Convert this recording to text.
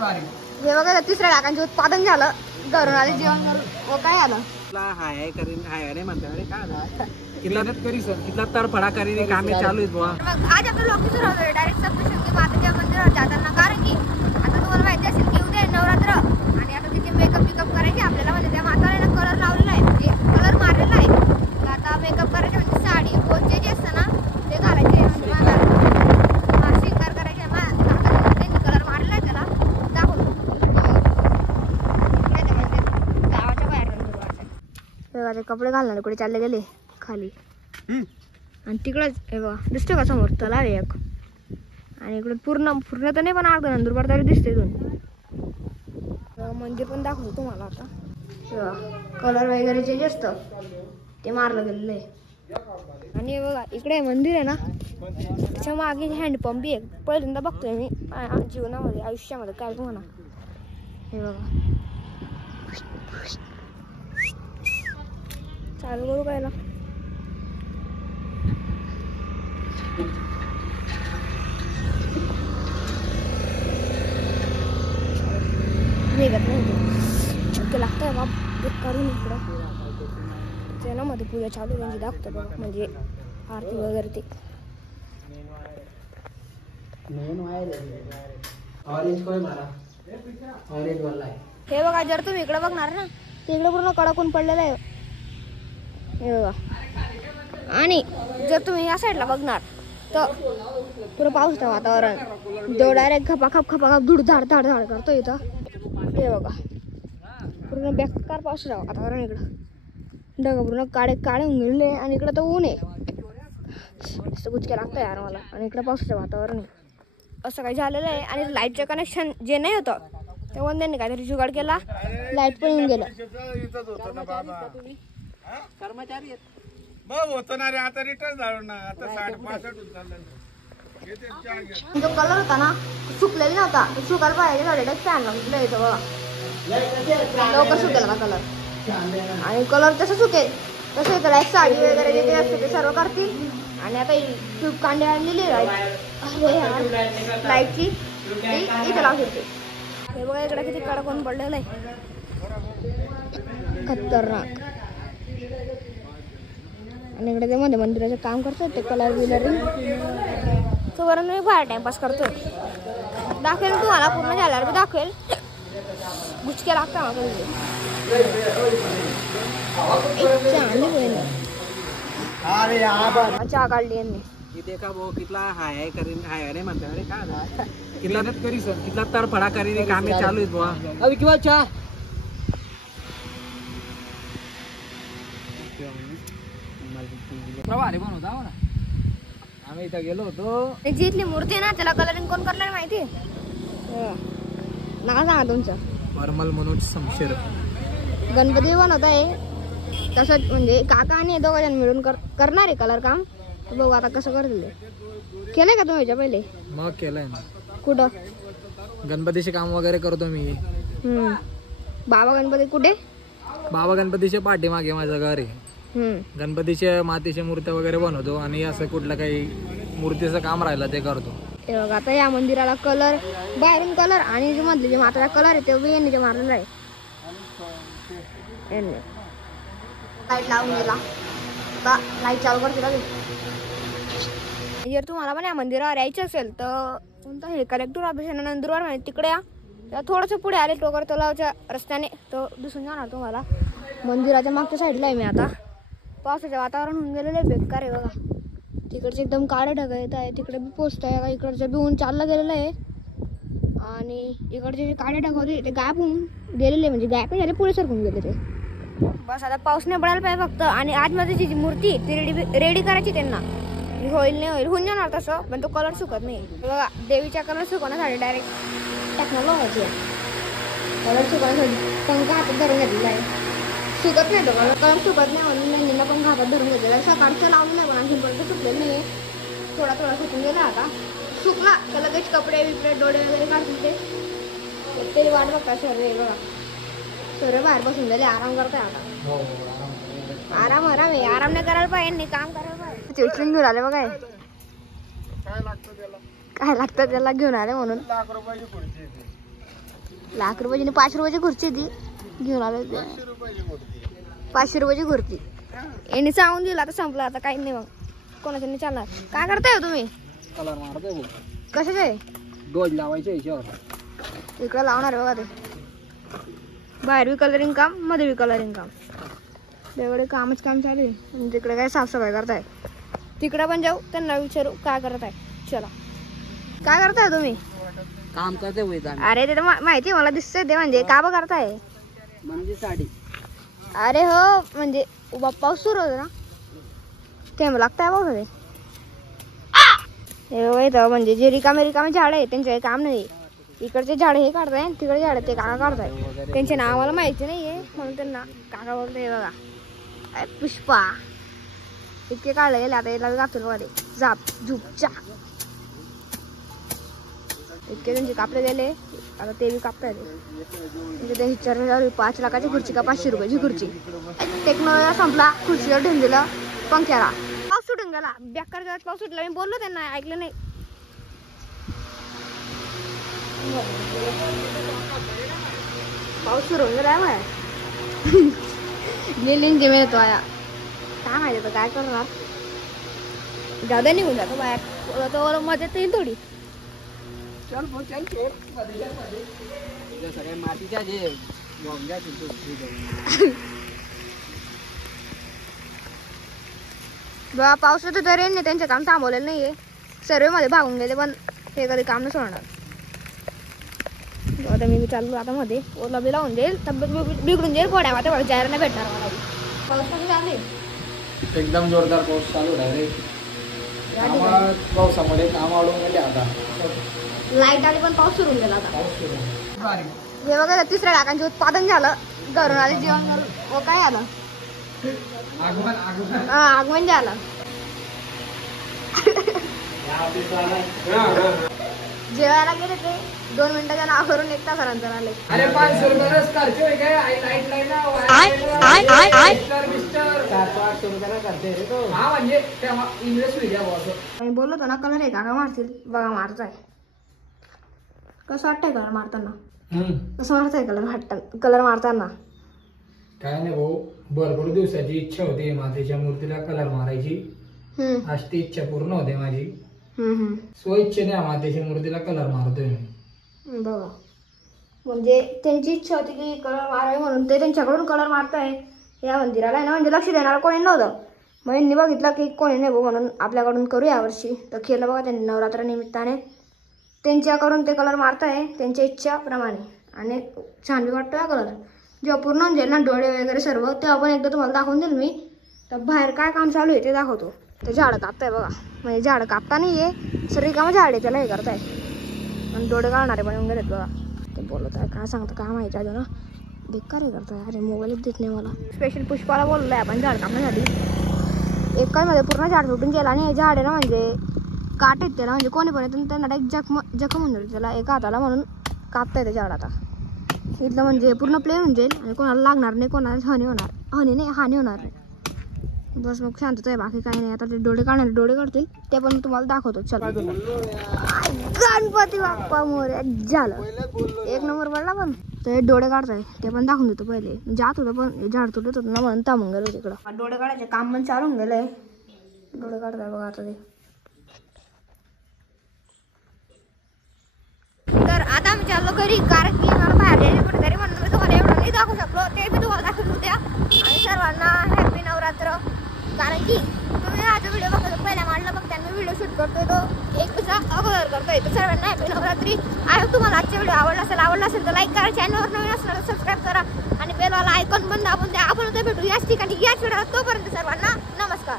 हे बघा 3ऱ्या लाखांचे उत्पादन झालं. घरून आले जेवण करून काय आलं हाय करीन हाय रे म्हणते अरे काय कितना करी सर कितना तडफडा करी कामे चालू आहेत बुवा. आज आपण लोक सुरू डायरेक्ट सप्तशृंगी मातेच्या मंदिरावर जाताना, कारण की आता तुम्हाला माहिती असेल की उद्या नवरात्र आणि आता तिथे मेकअप बिकअप करायचे आपल्याला. म्हणजे त्या माताला कलर लावलेला आहे, म्हणजे कलर मारलेला आहे. तर आता मेकअप करायचे म्हणजे साडी पोचे जे असतं ना ते घालायचे, म्हणजे शिंगार करायचे. त्यांनी कलर मारलेला आहे त्याला दाखवतो. गावाच्या बाहेर ते कपडे घालणार कुठे चालले गेले खाली. आणि तिकडंच हे बघा दिसतो का समोर तलाव आहे एक. आणि इकडे पूर्ण तर नाही पण अर्धा नंदुरबार तरी दिसते इथून. मंदिर पण दाखवतो तुम्हाला आता. कलर वगैरे जे असतं ते मारलं गेलेलं आहे. आणि हे बघा इकडे मंदिर आहे ना, त्याच्या मागे हँडपंप आहे. पहिल्यांदा बघतोय मी जीवनामध्ये आयुष्यामध्ये काय तुम्हाला. हे बघा चालू करू कायला. निघत नाही ते लागतंय बाप करून इकडं ते ना मध्ये पूजा चालू म्हणजे दाखवतं बघा, म्हणजे आरती वगैरे ते. हे बघा जर तुम्ही इकडे बघणार ना ते इकडे पूर्ण कडकून पडलेलं आहे. हे बघा. आणि जर तुम्ही या साईडला बघणार तर पुरं पाऊसचं वातावरण. तो डायरेक्ट खपाखप धूड धाड धाड धाड करतो इथं. हे बघा पूर्ण बेकार पाऊसचं वातावरण इकडं. ढग पूर्ण काळे होऊन गेले आणि इकडं तर ऊन आहे. असं गुचक्या लागतं यार मला. आणि इकडं पावसाचं वातावरण आहे. असं काही झालेलं आहे. आणि लाईटचं कनेक्शन जे नाही होतं ते वंद्यांनी काहीतरी जुगाड केला, लाईट पण येऊन गेलं. कर्मचारी होतो ना रे, आता रिटर्न झालो ना, आता 60-65 जो कलर होता ना सुकलेला नव्हता, सुकायला पाहिजे. फॅन लावून इथं बघा लवकर सुकेल का कलर. आणि कलर जसं सुकेल तसं इथं लाईट साडी वगैरे जे असते ते सर्व करतील. आणि आता ट्यूब कांडे आणलेली लाईटची इथं लावू शकते. हे बघा इकडे किती कडक ऊन पडलेलं आहे, खतरनाक. आणि इकडे ते मध्ये मंदिराचं काम करतोय ते कलर बिलरिंग. तो वरून मी बाहेर टाइमपास करतोय. दाखवेल तुम्हाला पूर्ण झाल्यावर मी दाखवेल. गुचके लागता मला चहा काढली यांनी. देखा वो कितना हाय करीन हाय रे म्हणते अरे काय कितना करी सर कितना तडफडा करी कामे चालू आहेत बुवा. अभी किंवा चहा प्रवाह रे बनवता ना. आम्ही इथं गेलो होतो. जी इथली मूर्ती आहे ना त्याला कलरिंग कोण करणार माहिती आहे? नाव सांगा तुमचं. परमल मनोज शमशेर. गणपती बनवत आहे तसंच, म्हणजे काका आणि दोघं जण मिळून करणार आहे कलर काम. बघू आता कसं करतील. केलंय का तुम्ही ह्याच्या पहिले? मग केलंय ना. कुठं? गणपतीचे काम वगैरे करतो मी. बाबा गणपती कुठे? बाबा गणपतीच्या पाठीमागे माझं घर आहे. गणपतीचे मातीचे मूर्ती वगैरे बनवतो आणि असं कुठलं काही मूर्तीचं काम राहिलं ते करतो. हे बघा आता या मंदिराला कलर बाहेरून कलर आणि जे मधले जे माताला कलर आहे ते यांनी जे मारलेला आहे. लाईट लावून गेला आता लाईट चालू करते. जर तुम्हाला पण या मंदिरावर यायचं असेल तर कोणतं हे कलेक्टर ऑफिस आहे नंदुरबार म्हणजे तिकडे या. थोडंसं पुढे आले टोकर तलावच्या रस्त्याने तर दिसून जाणार तुम्हाला. मंदिराच्या मागच्या साईडला आहे मी आता. पावसाचं वातावरण होऊन गेलेलं आहे बेकार आहे बघा. तिकडचे एकदम काळे ढग येत आहे, तिकडे बी पोचत आहे का, इकडचं बी ऊन चाललं गेलेलं आहे. आणि इकडचे जे काळे ढग होते ते गायब होऊन गेलेले, म्हणजे गायब झाले पुढे सरकून गेले ते. बस आता पाऊस नाही पडायला पाहिजे फक्त. आणि आतमध्ये जी मूर्ती ती रेडी करायची त्यांना. होईल नाही होईल होऊन जाणार तसं, पण तो कलर सुकत नाही बघा. देवीच्या कलर सुकवण्यासाठी डायरेक्ट टेक्नॉलॉजी आहे. कलर सुकवण्यासाठी पंखा हातात धरून घेतलेला आहे. सुकत नाही तो कलर सुकत नाही म्हणून मेहंदीला पण हातात धरून घेतलेला आहे. सकाळचं लावलेलं आहे पण आणखीपर्यंत सुकलेलं नाही आहे. थोडा सुकून गेला. आता सुकला तर लगेच कपडे बिपडे डोळे वगैरे काढतील ते वाट बघता. सर्व बघा सर्व बाहेर बसून गेले, आराम करताय आता. आराम आहे. आराम नाही करायला पाहिजे, काम करायला पाहिजे. चिडचिड घेऊन आले बघा. काय लागतं त्याला घेऊन आले म्हणून. लाख रुपयाची 5 रुपयाची खुर्ची ती घेऊन आलो 500 रुपयाची खुर्ची यांनी सांगून दिला आता संपला आता काही नाही मग कोणाच्या नाही चालणार. काय करताय हो तुम्ही? कलर मारतोय भाऊ. कशाचे? डोज लावायचे याच्यावर. इकडं लावणार आहे बघा ते. बाहेर बी कलरिंग काम मध्ये बी कलरिंग काम वेगळे कामच काम चालू आहे. आणि तिकडे काय साफसफाई करताय तिकडे पण जाऊ त्यांना विचारू काय करत आहे. चला काय करताय तुम्ही? काम करते होईल. अरे ते तर माहिती मला दिसतंय ते म्हणजे का बघ करताय म्हणजे साडी. अरे हो म्हणजे पाऊस सुरू होतो ना ते लागताय बघ ते म्हणजे जे रिकामे झाड आहे त्यांचं काही काम नाही. इकडचे झाड हे काढताय तिकडे झाड ते काका काढताय त्यांचे नाव मला माहिती नाहीये म्हणून त्यांना काका बोलतोय बघा. पुष्पा इतके काढले गेले आता याला जातो बघा ते झाप झुपचा इतके त्यांचे कापले गेले आता ते बी कापताय म्हणजे त्यांची चर्चा 5 लाखाची खुर्ची का 500 रुपयाची खुर्ची. टेक्नॉलॉजी संपला खुर्चीवर ठेवून दिलं पंख्याला. पाऊस सुटून गेला बेकार जवळ पाऊस सुटला. मी बोललो त्यांना ऐकलं नाही. पाऊस सुरू होऊन गेला आहे गेली गेम येतो आया काय माहिती तर काय करणार. जादा निघून जातो बाहेर तो मजा येईल थोडी. सगळ्या मातीच्या जे बघा पाऊस होतो तर नाही त्यांचं काम थांबवलेलं नाहीये. सर्वे मध्ये भागून गेले पण हे कधी काम नाही सोडणार. आता मी चाललो आता मध्ये ओला बी लावून देईल तब्येत बिघडून जाईल गोड्या माते मला जायला नाही भेटणार मला. पाऊस कसं चालू एकदम जोरदार पाऊस चालू डायरेक्ट. पावसामुळे काम आवडून गेले आता. लाईट आली पण पाऊस सुरू गेला आता. पाऊस सुरू हे बघा 3ऱ्या लाखांचे उत्पादन झालं घरून आले जेवण करून. व काय आलं आगमन झालं. जेवायला गेले ते 2 मिनिटाच्या नावावरून 1 तासानंतर आले. अरे 500 रुपये खर्च होय काय लाईट लाईन म्हणजे इन्व्हेस्ट होईल या बॉस. मी बोललो होतो ना कलर आहे का मारतील बघा मारताय. कसं वाटतंय कलर मारताना? कसं वाटतंय कलर मारताना? काय नाही भाऊ भरपूर दिवसाची इच्छा होती मातीच्या मूर्तीला कलर मारायची. आज ती इच्छा पूर्ण होते माझी. स्वइच्छेने मातीच्या मूर्तीला कलर मारतोय मी. बघा म्हणजे त्यांची इच्छा होती की कलर मारावे म्हणून ते त्यांच्याकडून कलर मारताय या मंदिराला आहे ना. म्हणजे लक्ष देणार कोणी नव्हतं मग यांनी बघितलं की कोणी नाही भाऊ म्हणून आपल्याकडून करू यावर्षी तर केलं बघा त्यांनी नवरात्र निमित्ताने. त्यांच्याकडून ते कलर मारताय त्यांच्या इच्छाप्रमाणे आणि छान बी वाटतो हा कलर. जेव्हा पूर्ण होऊन जाईल ना डोळे वगैरे सर्व तेव्हा पण एकदा तुम्हाला दाखवून देईल मी. तर बाहेर काय काम चालू आहे ते दाखवतो. ते झाडं कापताय बघा म्हणजे झाडं कापता नाही आहे सगळी कामं झाड आहे त्याला हे करताय आणि डोळे काढणारे पण येऊन गेलेत बघा. ते बोलत आहे काय सांगतं काय माहिती अजून ना बेकार हे करताय. अरे मोबाईलच देत नाही मला. स्पेशल पुष्पाला बोललो आहे आपण झाड कापण्यासाठी. एकाच मध्ये पूर्ण झाड सुटून गेला आणि हे झाड आहे ना म्हणजे काट आहेत त्याला म्हणजे कोणी पण येतं त्यांना डायरेक्ट जखम होऊन जाईल त्याला एका हाताला म्हणून कापता येते झाड. आता इथलं म्हणजे पूर्ण प्लेन होऊन जाईल आणि कोणाला लागणार नाही कोणाला हानी होणार नाही. बस मग शांतता आहे बाकी काही नाही. आता ते डोळे काढणारे डोळे काढतील ते पण तुम्हाला दाखवतो. चल गणपती बाप्पा मोरया झालं 1 नंबर पडला. पण ते डोळे काढताय ते पण दाखवून देतो. पहिले जात होतं पण झाड तुटत होतं ना म्हणून थांबून गेलो तिकडं. डोळे काढायचे काम पण चालून गेलंय. डोळे काढताय बघा आता ते. तर आता आम्ही चाललो घरी कारण की मला बाहेर जायचं पडतं तरी म्हणून मी तुम्हाला एवढं नाही दाखवू शकलो ते मी तुम्हाला दाखवून उद्या. आणि सर्वांना हॅपी नवरात्र. कारण की तुम्ही हा जो व्हिडिओ बघतो पहिल्या मांडला बघ त्यांना व्हिडिओ शूट करतोय तो 1 दिवसा अगोदर करतोय. तर सर्वांना हॅपी नवरात्री. आय होप तुम्हाला आजचा व्हिडिओ आवडला असेल तर लाईक करा. चॅनलवर नवीन असणार सबस्क्राईब करा आणि बेलवाला आयकॉन पण दाबून द्या. आपण उद्या भेटू याच ठिकाणी याच व्हिडिओ. तोपर्यंत सर्वांना नमस्कार.